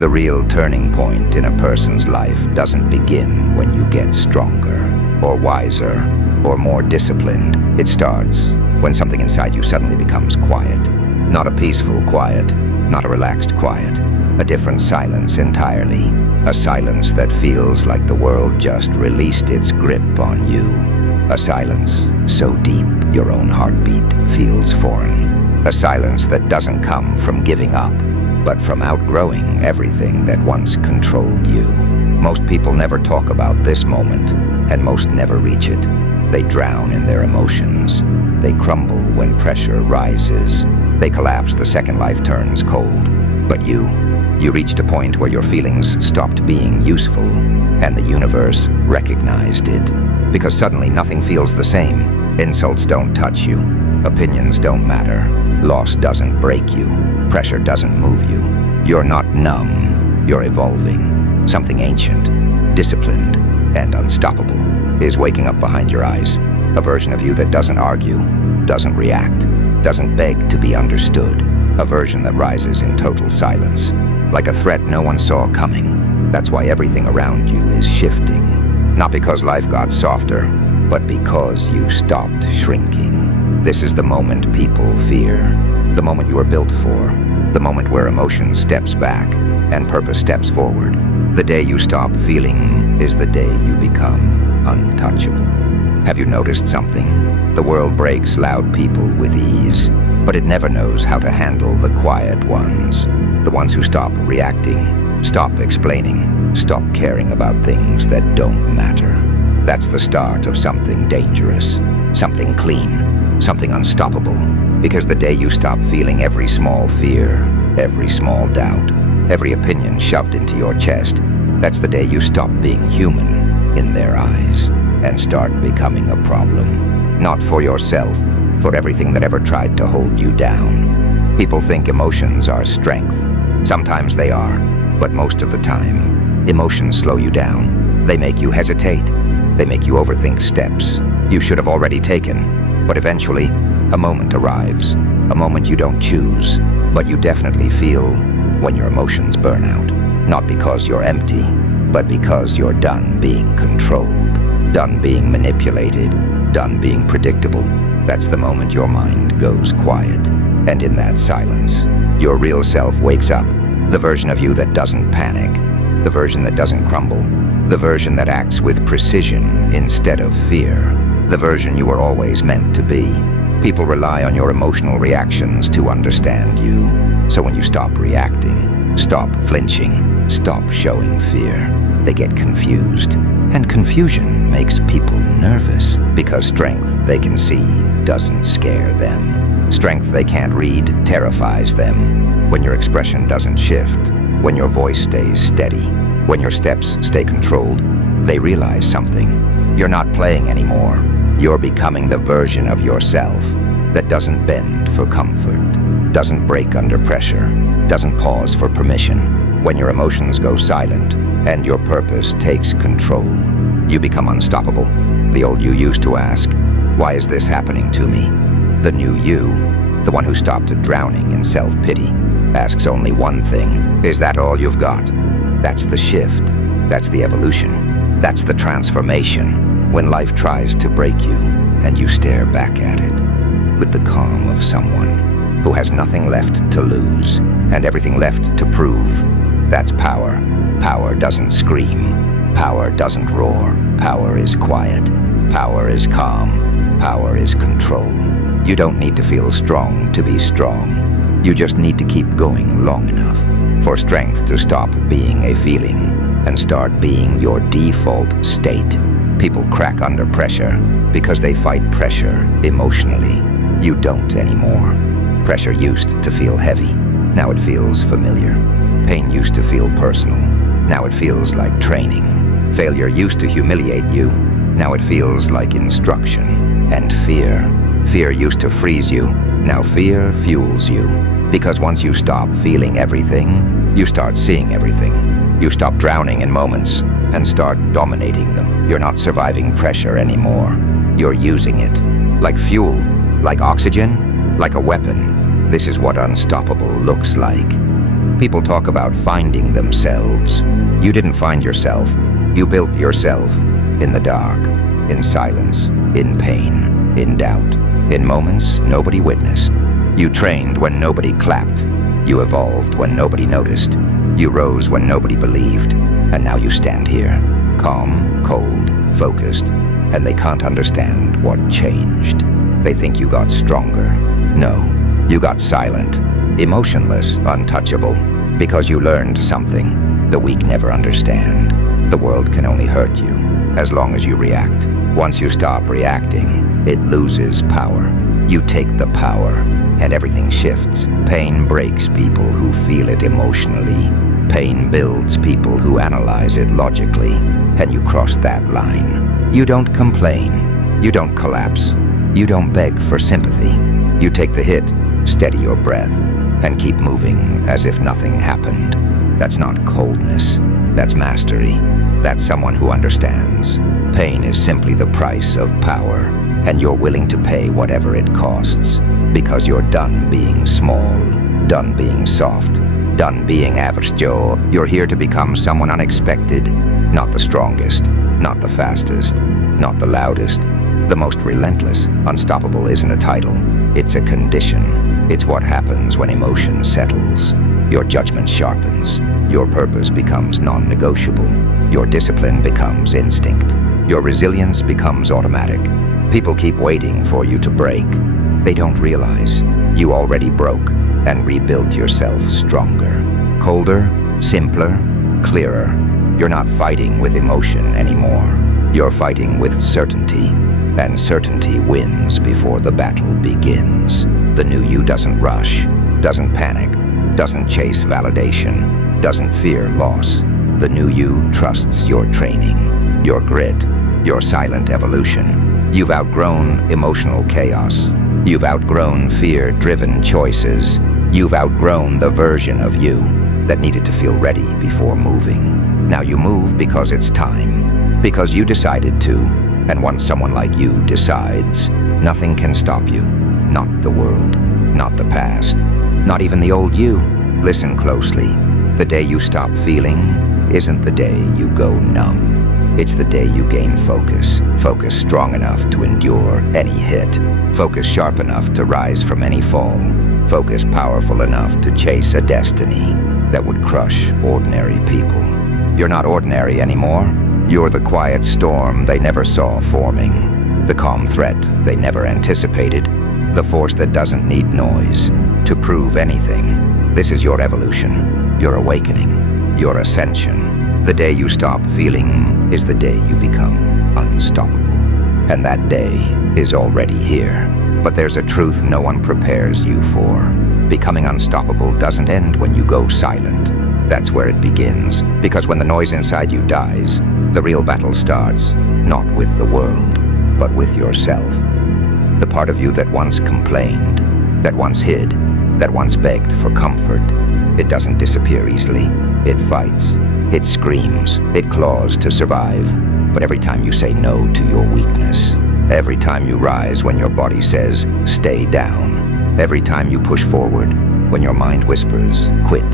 The real turning point in a person's life doesn't begin when you get stronger, or wiser, or more disciplined. It starts when something inside you suddenly becomes quiet. Not a peaceful quiet, not a relaxed quiet. A different silence entirely. A silence that feels like the world just released its grip on you. A silence so deep your own heartbeat feels foreign. A silence that doesn't come from giving up, but from outgrowing everything that once controlled you. Most people never talk about this moment, and most never reach it. They drown in their emotions. They crumble when pressure rises. They collapse the second life turns cold. But you reached a point where your feelings stopped being useful, and the universe recognized it. Because suddenly nothing feels the same. Insults don't touch you. Opinions don't matter. Loss doesn't break you. Pressure doesn't move you. You're not numb. You're evolving. Something ancient, disciplined, and unstoppable is waking up behind your eyes. A version of you that doesn't argue, doesn't react, doesn't beg to be understood. A version that rises in total silence, like a threat no one saw coming. That's why everything around you is shifting. Not because life got softer, but because you stopped shrinking. This is the moment people fear. The moment you were built for. The moment where emotion steps back and purpose steps forward. The day you stop feeling is the day you become untouchable. Have you noticed something? The world breaks loud people with ease, but it never knows how to handle the quiet ones. The ones who stop reacting, stop explaining, stop caring about things that don't matter. That's the start of something dangerous, something clean, something unstoppable. Because the day you stop feeling every small fear, every small doubt, every opinion shoved into your chest, that's the day you stop being human in their eyes and start becoming a problem. Not for yourself, for everything that ever tried to hold you down. People think emotions are strength. Sometimes they are, but most of the time, emotions slow you down. They make you hesitate. They make you overthink steps you should have already taken. But eventually, a moment arrives, a moment you don't choose, but you definitely feel when your emotions burn out. Not because you're empty, but because you're done being controlled, done being manipulated, done being predictable. That's the moment your mind goes quiet. And in that silence, your real self wakes up. The version of you that doesn't panic, the version that doesn't crumble, the version that acts with precision instead of fear, the version you were always meant to be. People rely on your emotional reactions to understand you. So when you stop reacting, stop flinching, stop showing fear, they get confused. And confusion makes people nervous because strength they can see doesn't scare them. Strength they can't read terrifies them. When your expression doesn't shift, when your voice stays steady, when your steps stay controlled, they realize something. You're not playing anymore. You're becoming the version of yourself that doesn't bend for comfort, doesn't break under pressure, doesn't pause for permission. When your emotions go silent and your purpose takes control, you become unstoppable. The old you used to ask, why is this happening to me? The new you, the one who stopped drowning in self-pity, asks only one thing, is that all you've got? That's the shift, that's the evolution, that's the transformation. When life tries to break you, and you stare back at it with the calm of someone who has nothing left to lose and everything left to prove. That's power. Power doesn't scream. Power doesn't roar. Power is quiet. Power is calm. Power is control. You don't need to feel strong to be strong. You just need to keep going long enough for strength to stop being a feeling and start being your default state. People crack under pressure because they fight pressure emotionally. You don't anymore. Pressure used to feel heavy. Now it feels familiar. Pain used to feel personal. Now it feels like training. Failure used to humiliate you. Now it feels like instruction. And fear used to freeze you. Now fear fuels you. Because once you stop feeling everything, you start seeing everything. You stop drowning in moments and start dominating them. You're not surviving pressure anymore. You're using it. Like fuel, like oxygen, like a weapon. This is what unstoppable looks like. People talk about finding themselves. You didn't find yourself. You built yourself in the dark, in silence, in pain, in doubt, in moments nobody witnessed. You trained when nobody clapped. You evolved when nobody noticed. You rose when nobody believed. And now you stand here, calm, cold, focused, and they can't understand what changed. They think you got stronger. No, you got silent, emotionless, untouchable, because you learned something the weak never understand. The world can only hurt you as long as you react. Once you stop reacting, it loses power. You take the power, and everything shifts. Pain breaks people who feel it emotionally. Pain builds people who analyze it logically, and you cross that line. You don't complain. You don't collapse. You don't beg for sympathy. You take the hit, steady your breath, and keep moving as if nothing happened. That's not coldness. That's mastery. That's someone who understands. Pain is simply the price of power, and you're willing to pay whatever it costs, because you're done being small, done being soft, done being average Joe. You're here to become someone unexpected, not the strongest, not the fastest, not the loudest, the most relentless. Unstoppable isn't a title, it's a condition. It's what happens when emotion settles. Your judgment sharpens. Your purpose becomes non-negotiable. Your discipline becomes instinct. Your resilience becomes automatic. People keep waiting for you to break. They don't realize you already broke and rebuilt yourself stronger, colder, simpler, clearer. You're not fighting with emotion anymore. You're fighting with certainty, and certainty wins before the battle begins. The new you doesn't rush, doesn't panic, doesn't chase validation, doesn't fear loss. The new you trusts your training, your grit, your silent evolution. You've outgrown emotional chaos. You've outgrown fear-driven choices. You've outgrown the version of you that needed to feel ready before moving. Now you move because it's time, because you decided to, and once someone like you decides, nothing can stop you. Not the world, not the past, not even the old you. Listen closely. The day you stop feeling isn't the day you go numb. It's the day you gain focus. Focus strong enough to endure any hit. Focus sharp enough to rise from any fall. Focus powerful enough to chase a destiny that would crush ordinary people. You're not ordinary anymore. You're the quiet storm they never saw forming. The calm threat they never anticipated. The force that doesn't need noise to prove anything. This is your evolution, your awakening, your ascension. The day you stop feeling is the day you become unstoppable. And that day is already here. But there's a truth no one prepares you for. Becoming unstoppable doesn't end when you go silent. That's where it begins. Because when the noise inside you dies, the real battle starts, not with the world, but with yourself. The part of you that once complained, that once hid, that once begged for comfort, it doesn't disappear easily. It fights, it screams, it claws to survive. But every time you say no to your weakness, every time you rise when your body says, stay down, every time you push forward when your mind whispers, quit,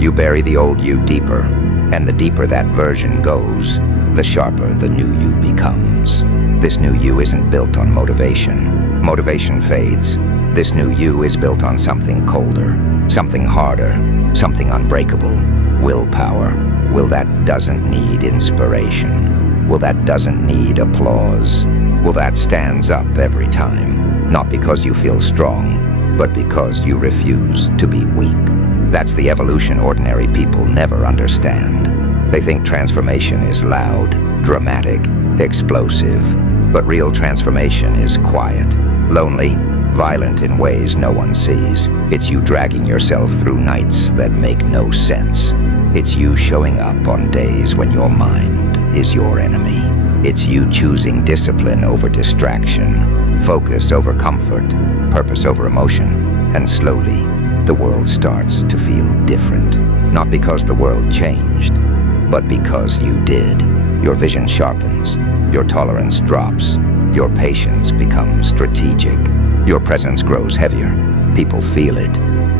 you bury the old you deeper, and the deeper that version goes, the sharper the new you becomes. This new you isn't built on motivation. Motivation fades. This new you is built on something colder, something harder, something unbreakable. Willpower. Will that doesn't need inspiration. Will that doesn't need applause. Will that stands up every time, not because you feel strong, but because you refuse to be weak. That's the evolution ordinary people never understand. They think transformation is loud, dramatic, explosive. But real transformation is quiet, lonely, violent in ways no one sees. It's you dragging yourself through nights that make no sense. It's you showing up on days when your mind is your enemy. It's you choosing discipline over distraction, focus over comfort, purpose over emotion, and slowly, the world starts to feel different. Not because the world changed, but because you did. Your vision sharpens, your tolerance drops, your patience becomes strategic. Your presence grows heavier. People feel it.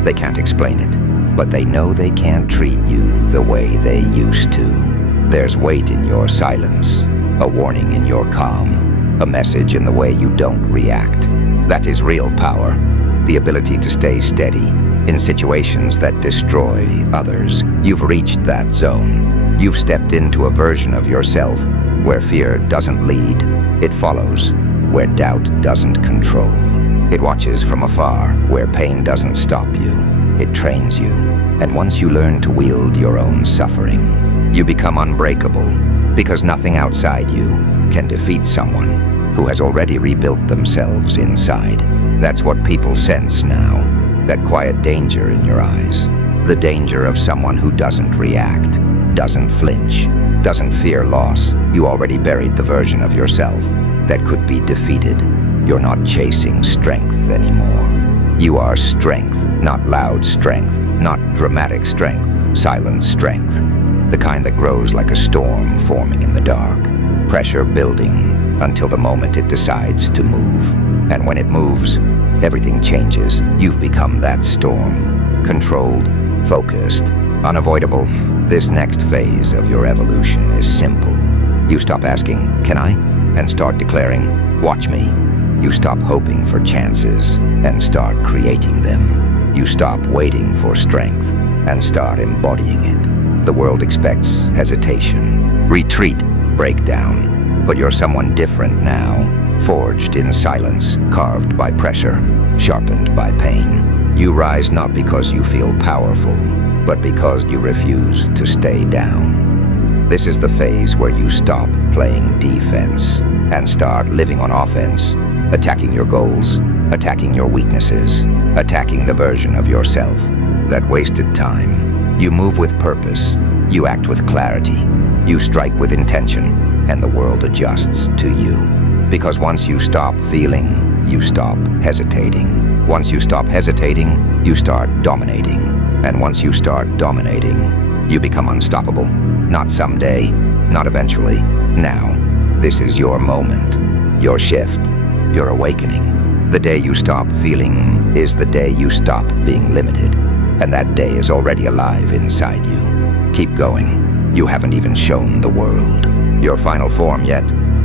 They can't explain it, but they know they can't treat you the way they used to. There's weight in your silence, a warning in your calm, a message in the way you don't react. That is real power, the ability to stay steady in situations that destroy others. You've reached that zone. You've stepped into a version of yourself where fear doesn't lead, it follows. Where doubt doesn't control. It watches from afar, where pain doesn't stop you. It trains you. And once you learn to wield your own suffering, you become unbreakable, because nothing outside you can defeat someone who has already rebuilt themselves inside. That's what people sense now, that quiet danger in your eyes. The danger of someone who doesn't react, doesn't flinch, doesn't fear loss. You already buried the version of yourself that could be defeated. You're not chasing strength anymore. You are strength, not loud strength, not dramatic strength, silent strength. The kind that grows like a storm forming in the dark. Pressure building until the moment it decides to move. And when it moves, everything changes. You've become that storm. Controlled, focused, unavoidable. This next phase of your evolution is simple. You stop asking, "Can I?" and start declaring, "Watch me." You stop hoping for chances and start creating them. You stop waiting for strength and start embodying it. The world expects hesitation, retreat, breakdown, but you're someone different now, forged in silence, carved by pressure, sharpened by pain. You rise not because you feel powerful, but because you refuse to stay down. This is the phase where you stop playing defense and start living on offense, attacking your goals, attacking your weaknesses, attacking the version of yourself that wasted time. You move with purpose, you act with clarity, you strike with intention, and the world adjusts to you. Because once you stop feeling, you stop hesitating. Once you stop hesitating, you start dominating. And once you start dominating, you become unstoppable. Not someday, not eventually, now. This is your moment, your shift, your awakening. The day you stop feeling is the day you stop being limited, and that day is already alive inside you. Keep going. You haven't even shown the world your final form yet,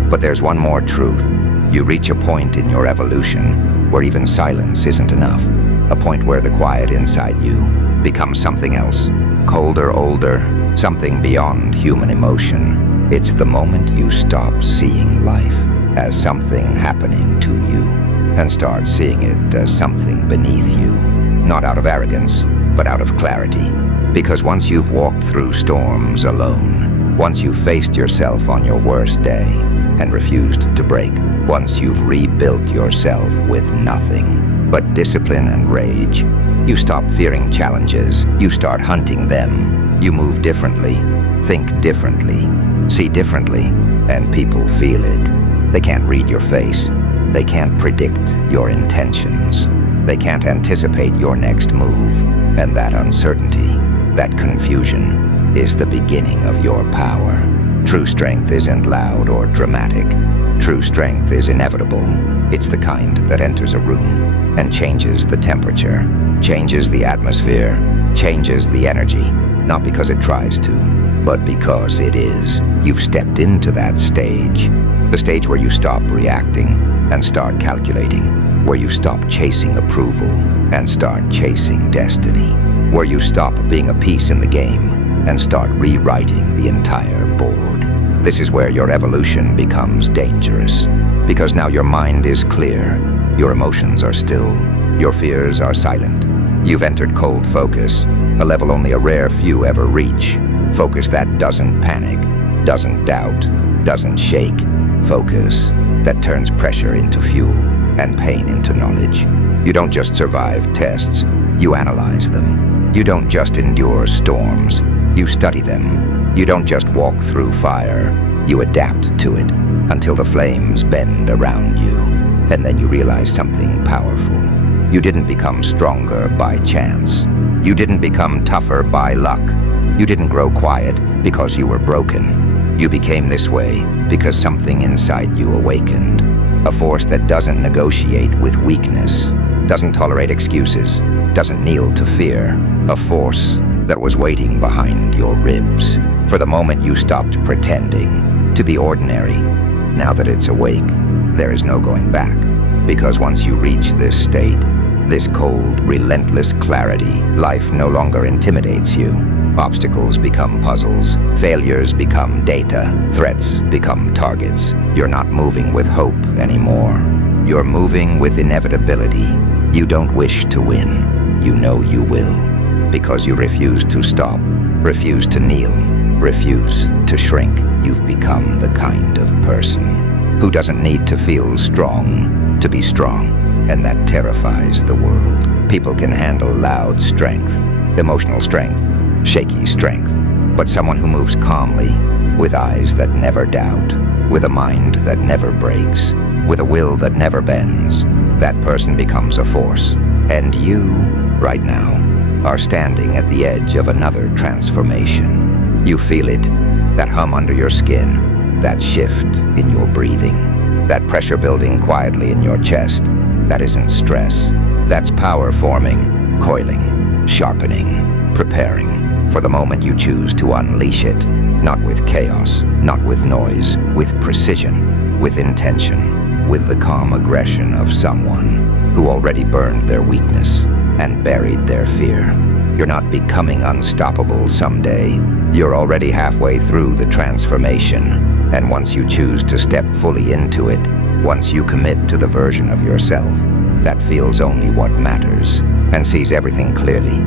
but there's one more truth. You reach a point in your evolution where even silence isn't enough, a point where the quiet inside you becomes something else, colder, older, something beyond human emotion. It's the moment you stop seeing life as something happening to you and start seeing it as something beneath you, not out of arrogance, but out of clarity. Because once you've walked through storms alone, once you've faced yourself on your worst day and refused to break, once you've rebuilt yourself with nothing but discipline and rage, you stop fearing challenges, you start hunting them. You move differently, think differently, see differently, and people feel it. They can't read your face. They can't predict your intentions. They can't anticipate your next move. And that uncertainty, that confusion, is the beginning of your power. True strength isn't loud or dramatic. True strength is inevitable. It's the kind that enters a room and changes the temperature, changes the atmosphere, changes the energy. Not because it tries to, but because it is. You've stepped into that stage. The stage where you stop reacting and start calculating. Where you stop chasing approval and start chasing destiny. Where you stop being a piece in the game and start rewriting the entire board. This is where your evolution becomes dangerous. Because now your mind is clear. Your emotions are still. Your fears are silent. You've entered cold focus, a level only a rare few ever reach. Focus that doesn't panic, doesn't doubt, doesn't shake. Focus that turns pressure into fuel and pain into knowledge. You don't just survive tests, you analyze them. You don't just endure storms, you study them. You don't just walk through fire, you adapt to it until the flames bend around you. And then you realize something powerful. You didn't become stronger by chance. You didn't become tougher by luck. You didn't grow quiet because you were broken. You became this way because something inside you awakened. A force that doesn't negotiate with weakness, doesn't tolerate excuses, doesn't kneel to fear, A force that was waiting behind your ribs. For the moment you stopped pretending to be ordinary. Now that it's awake, there is no going back. Because once you reach this state, this cold, relentless clarity, life no longer intimidates you. Obstacles become puzzles, failures become data, threats become targets. You're not moving with hope anymore. You're moving with inevitability. You don't wish to win. You know you will. Because you refuse to stop, refuse to kneel, refuse to shrink. You've become the kind of person who doesn't need to feel strong to be strong. And that terrifies the world. People can handle loud strength, emotional strength, shaky strength, but someone who moves calmly, with eyes that never doubt, with a mind that never breaks, with a will that never bends, that person becomes a force. And you, right now, are standing at the edge of another transformation. You feel it, that hum under your skin, that shift in your breathing, that pressure building quietly in your chest. That isn't stress. That's power forming, coiling, sharpening, preparing for the moment you choose to unleash it. Not with chaos, not with noise, with precision, with intention, with the calm aggression of someone who already burned their weakness and buried their fear. You're not becoming unstoppable someday. You're already halfway through the transformation. And once you choose to step fully into it, once you commit to the version of yourself that feels only what matters and sees everything clearly,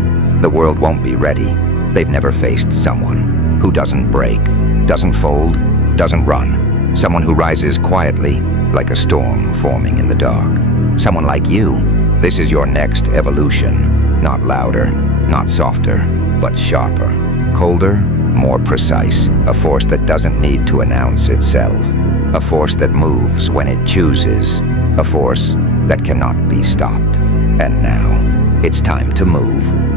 the world won't be ready. They've never faced someone who doesn't break, doesn't fold, doesn't run. Someone who rises quietly like a storm forming in the dark. Someone like you. This is your next evolution. Not louder, not softer, but sharper. Colder, more precise. A force that doesn't need to announce itself. A force that moves when it chooses. A force that cannot be stopped. And now, it's time to move.